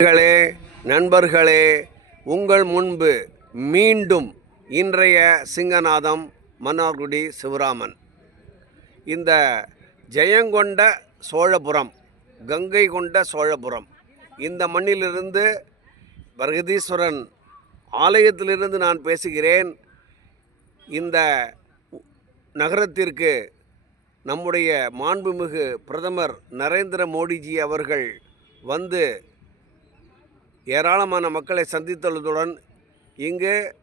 நண்பர்களே நண்பர்களே உங்கள் முன்பு மீண்டும் இன்றைய சிங்கநாதம் மன்னார்குடி சிவராமன். இந்த ஜெயங்கொண்ட சோழபுரம் கங்கை கொண்ட சோழபுரம் இந்த மண்ணிலிருந்து பிரகதீஸ்வரன் ஆலயத்திலிருந்து நான் பேசுகிறேன். இந்த நகரத்திற்கு நம்முடைய மாண்புமிகு பிரதமர் நரேந்திர மோடிஜி அவர்கள் வந்து ஏராளமான மக்களை சந்தித்துள்ளதுடன் இங்கு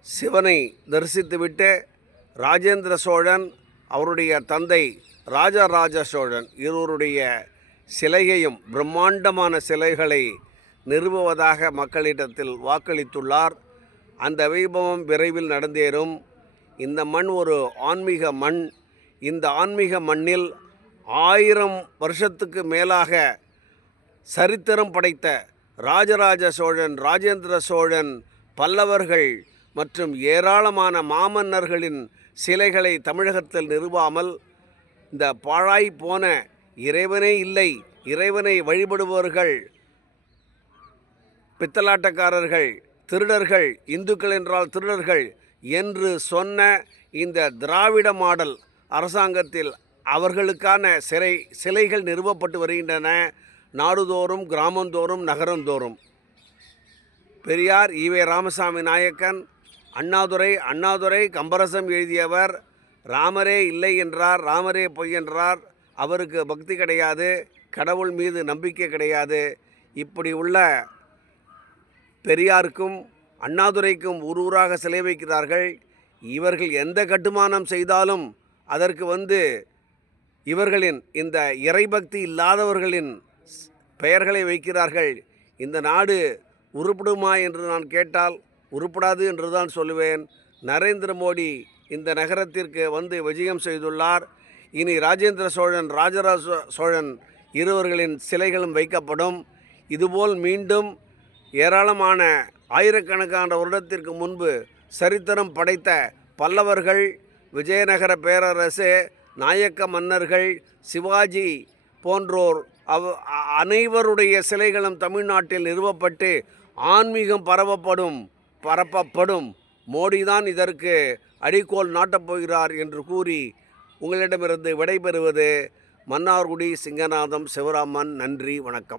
சிவனை தரிசித்துவிட்டு ராஜேந்திர சோழன் அவருடைய தந்தை ராஜராஜ சோழன் இருவருடைய சிலையையும் பிரம்மாண்டமான சிலைகளை நிறுவுவதாக மக்களிடத்தில் வாக்களித்துள்ளார். அந்த வைபவம் விரைவில் நடந்தேறும். இந்த மண் ஒரு ஆன்மீக மண். இந்த ஆன்மீக மண்ணில் ஆயிரம் வருஷத்துக்கு மேலாக சரித்திரம் படைத்த ராஜராஜ சோழன் ராஜேந்திர சோழன் பல்லவர்கள் மற்றும் ஏராளமான மாமன்னர்களின் சிலைகளை தமிழகத்தில் நிறுவாமல் இந்த பாழாய் போன இறைவனே இல்லை இறைவனை வழிபடுபவர்கள் பித்தலாட்டக்காரர்கள் திருடர்கள் இந்துக்கள் என்றால் திருடர்கள் என்று சொன்ன இந்த திராவிட மாடல் அரசாங்கத்தில் அவர்களுக்கான சிறை சிலைகள் நிறுவப்பட்டு வருகின்றன. நாடுதோறும் கிராமந்தோறும் நகரந்தோறும். பெரியார் ஈவே ராமசாமி நாயக்கன் அண்ணாதுரை அண்ணாதுரை கம்பரசம் எழுதியவர் ராமரே இல்லை என்றார் ராமரே பொய் என்றார். அவருக்கு பக்தி கிடையாது கடவுள் மீது நம்பிக்கை கிடையாது. இப்படி உள்ள பெரியாருக்கும் அண்ணாதுரைக்கும் ஊர் ஊராக சிலை வைக்கிறார்கள். இவர்கள் எந்த கட்டுமானம் செய்தாலும் அதற்கு வந்து இவர்களின் இந்த இறைபக்தி இல்லாதவர்களின் பெயர்களை வைக்கிறார்கள். இந்த நாடு உருப்படுமா என்று நான் கேட்டால் உருப்படாது என்று தான் சொல்லுவேன். நரேந்திர மோடி இந்த நகரத்திற்கு வந்து விஜயம் செய்துள்ளார். இனி ராஜேந்திர சோழன் ராஜராஜ சோழன் இருவர்களின் சிலைகளும் வைக்கப்படும். இதுபோல் மீண்டும் ஏராளமான ஆயிரக்கணக்கான வருடத்திற்கு முன்பு சரித்திரம் படைத்த பல்லவர்கள் விஜயநகர பேரரசு நாயக்க மன்னர்கள் சிவாஜி போன்றோர் அவ் அனைவருடைய சிலைகளும் தமிழ்நாட்டில் நிறுவப்பட்டு ஆன்மீகம் பரவப்படும் பரப்பப்படும். மோடிதான் இதற்கு அடிக்கோல் நாட்டப் போகிறார் என்று கூறி உங்களிடமிருந்து விடைபெறுவது மன்னார்குடி சிங்கநாதம் சிவராமன். நன்றி வணக்கம்.